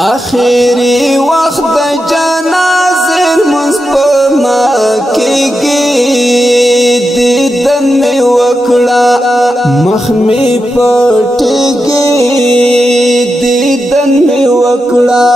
آخری وقت د جنازې لمونځ په ما کېږي دیدن مې وکړه مخ مې پټېږي دیدن مې وکړه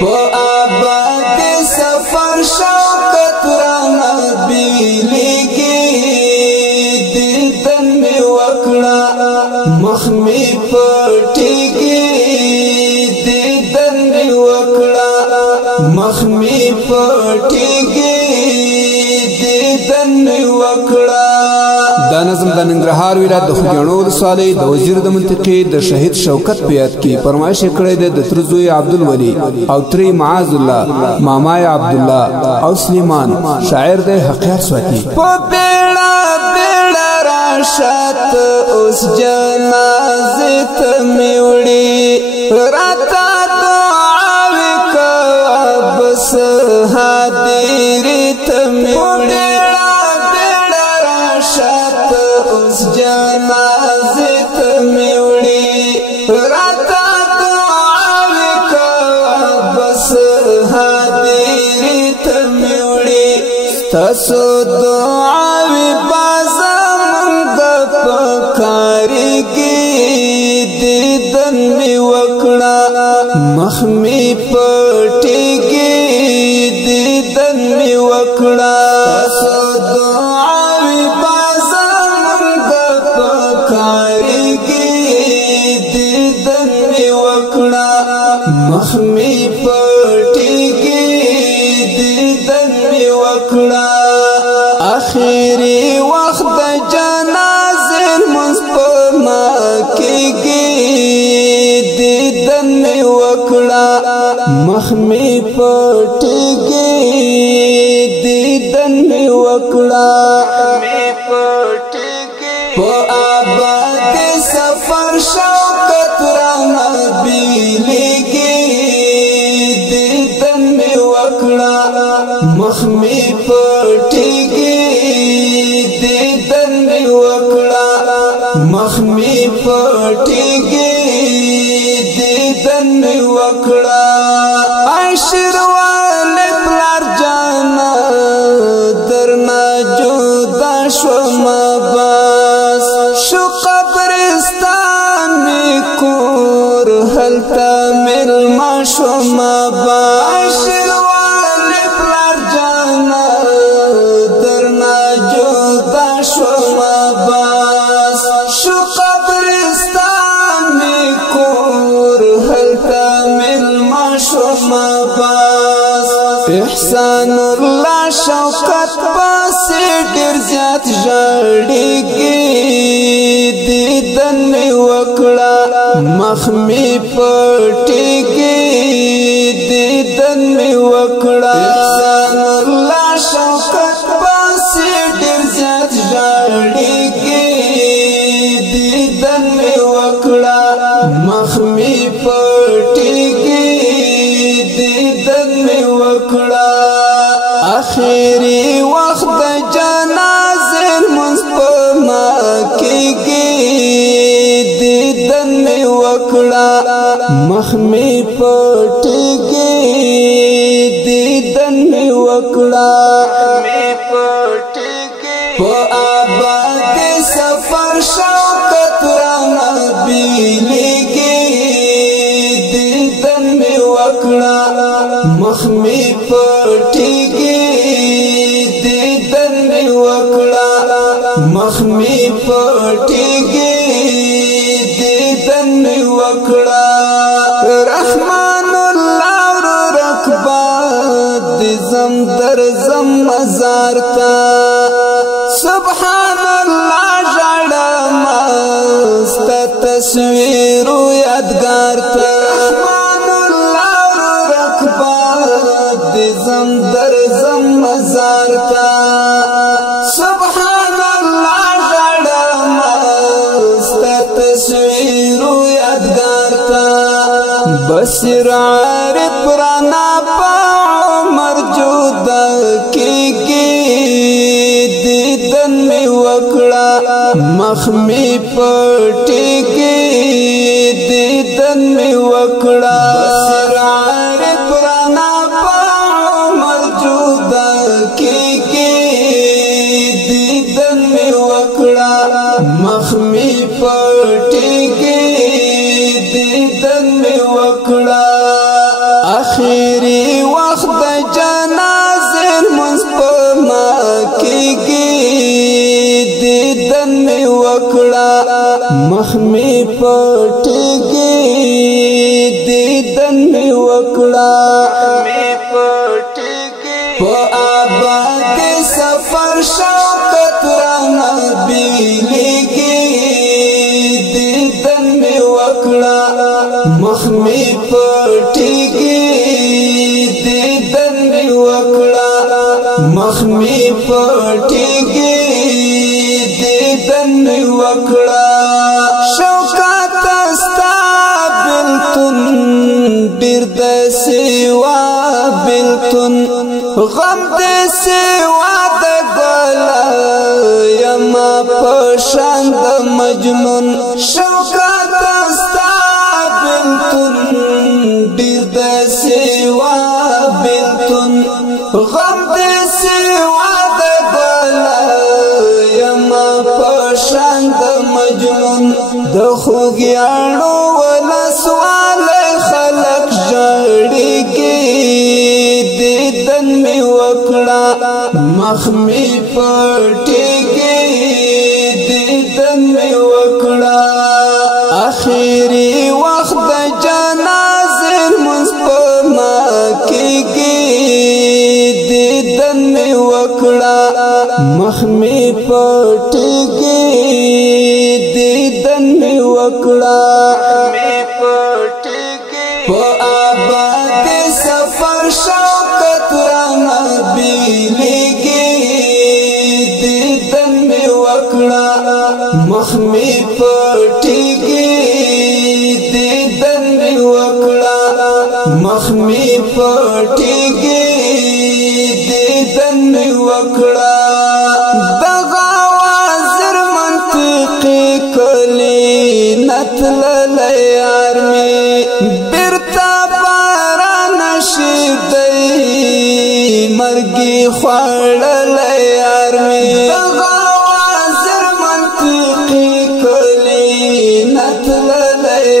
په آباد سفر شوکت رانه بیلېږي دیدن مې وکړه مخ مې پټېږي دیدن مې وکړه مخ مې پټېږي دیدن مې وکړه. دا نظم د ننګرهار ولایت د خوږیاڼو ولسوالۍ د وزیر د منطقې د شهید شوکت په یاد کې فرمایش کړی دی د تر زوی عبدالولي او ترې معاذ الله مامای عبدالله او سلیمان شاعر دی حقیقت ساتي. په بیړه بیړه راشد اوس جنازې ته مې وړي راته دعاوې کوه بس حاضرې ته مې وړي جنازې ته مې وړي راته دعاوې کوه بس حاضرې ته مې وړي ستاسو دعاوې به زمونږ په کارېږي دیدن مې وکړه مخ مې پټېږي دیدن مې وکړه ستاسو دعاوې به زمونږ په کارېږي دیدن مې وکړه مخ مې پټېږي دیدن مې وکړه. آخری وخت د جنازې لمونځ په ما کېږي دیدن مې وکړه مخ مې پټېږي دیدن مې وکړه په آباد سفر شوکت رانه بیلېږي دیدن مې وکړه مخ مې پټېږي دیدن مې وکړه مخ مې پټېږي دیدن مې وکړه. عشروالې پلار جانه درنه جدا شومه بس شو قبرستان مې کور هلته مېلمه شومه بس عشروالې پلار جانه درنه جدا شومه بس شو قبرستان مې کور هلته مېلمه شومه بس احسان الله شوکت پسې ډېر زیات ژړېږي دیدن مې وکړه مخ مې پټېږي دیدن مې وکړه احسان الله شوکت پسې ډېر زیات ژړېږي دیدن مې وکړه مخ مې پټېږي دیدن مې وکړه. آخری وخت د جنازې لمونځ په ما کېږي دیدن مې وکړه مخ مې پټېږي دیدن مې وکړه په آباد سفر شوکت رانه بیلېږي دیدن مې وکړه مخ مې پټېږي دیدن مې وکړه مخ مې پټېږي دیدن مې وکړه. رحمان الله رکبا دې زم در زم مزار ته سبحان الله ژړم ستا تصویر یادګار ته زم در زم مزار ته سبحان الله ژړم ستا تصویر یادګار ته بصیر عارف رانا په عمر جدا کېږي دیدن مې وکړه مخ مې پټېږي دیدن می وکړه بصیر عارف رانا په عمر جدا کیږي دیدن می وکړه مخ می پټیږي دیدن می وکړه اخیری وخت د جنازې لمونځ په ما کیږي دیدن می وکړه مخ می پټیږي دیدن می وکړه په آباد سفر شوکت رانا بیلیږي دیدن می وکړه مخ می پټیږي دیدن می وکړه مخ می پټیږي دیدن می وکړه شوکت استا بلتون ډیر د سیوا بلتون غم د سیوا د ګل یما پشان د مجنون شوکت استا بلتون ډیر د سیوا بلتون غم د سیوا د ګل یما پشان د مجنون د خوګیاړو ولسوال خلق جړیږي دیدن می وکړه مخ می پټیږي دیدن می وکړه اخیری وخت د جنازې لمونځ په ما کیږي دیدن می وکړه مخ می پټیږي دیدن می وکړه په آباد سفر شوکت رانا بیلیږي دیدن می وکړه مخ می پټیږي دیدن می وکړه مخ می پټیږي دیدن می وکړه دغه وزر منطقي کلی نتل یار می برتا باران شیدای مرګي خوړل یار می دغه وزر منطقي کلی نتل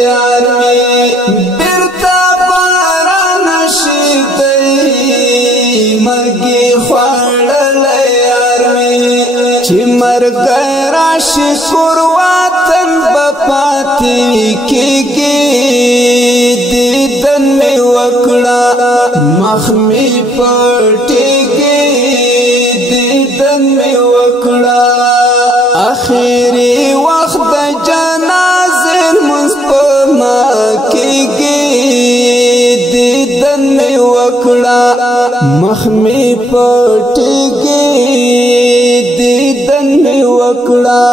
یار می برتا باران شیدای مرګي خوړل یار می چې مرګ راشي کور وطن بپاتې کېږي دیدن می وکړه مخ می پټیږي دیدن می وکړه اخیری وخت د جنازې لمونځ په ما کیږي دیدن می وکړه مخ می پټیږي دیدن می وکړه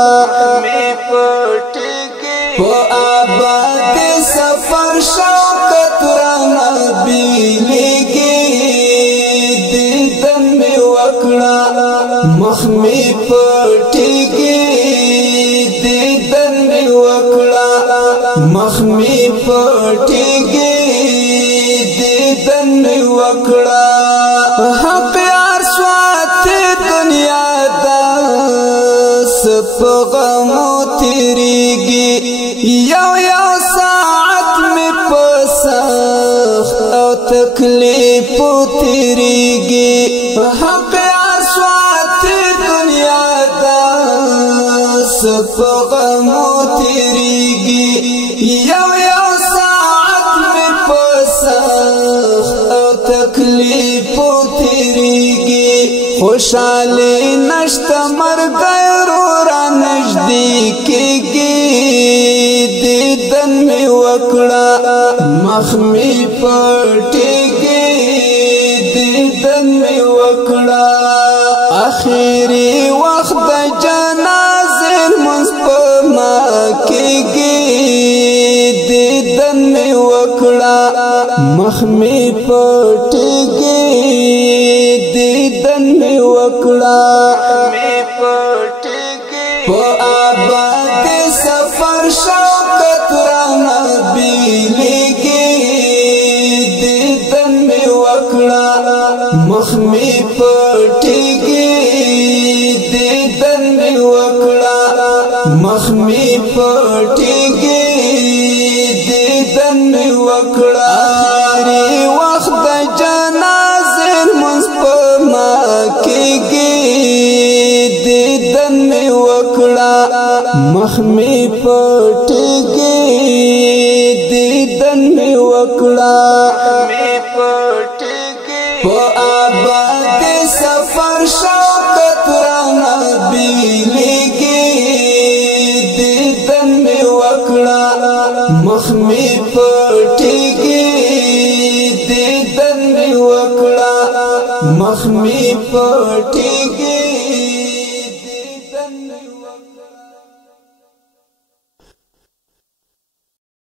په آباد سفر شوکت رانا بیلیږي دیدن می وکړه مخ می پټیږي دیدن می وکړه مخ می پټیږي دیدن می وکړه حق یار سوات دنیا دا سپغمو تیریږي یو یو ساعت می پسخت او تکلیف تیریږي حق یار سوات دنیا دا سپغمو تیریږي یو یو ساعت می پسخت او تکلیف تیریږي خوشالي نشته مرګ را نږدې کېږي دیدن می وکړه مخ می پټیږي دیدن می وکړه اخیری وخت د جنازې لمونځ په ما کېږي دیدن می وکړه مخ می پټیږي دیدن می وکړه په آباد سفر شوکت رانا بیلیږي مخمی پټیږي دیدن می وکړه مخمی پټیږي دیدن می وکړه اخري وخت د جنازې مونږ په ما کېږي دیدن می وکړه مخمی پټیږي دیدن می وکړه په آباد سفر شوکت رانا بیلیږي دیدن می وکړه مخمی پټیږي دیدن می وکړه مخمی پټیږي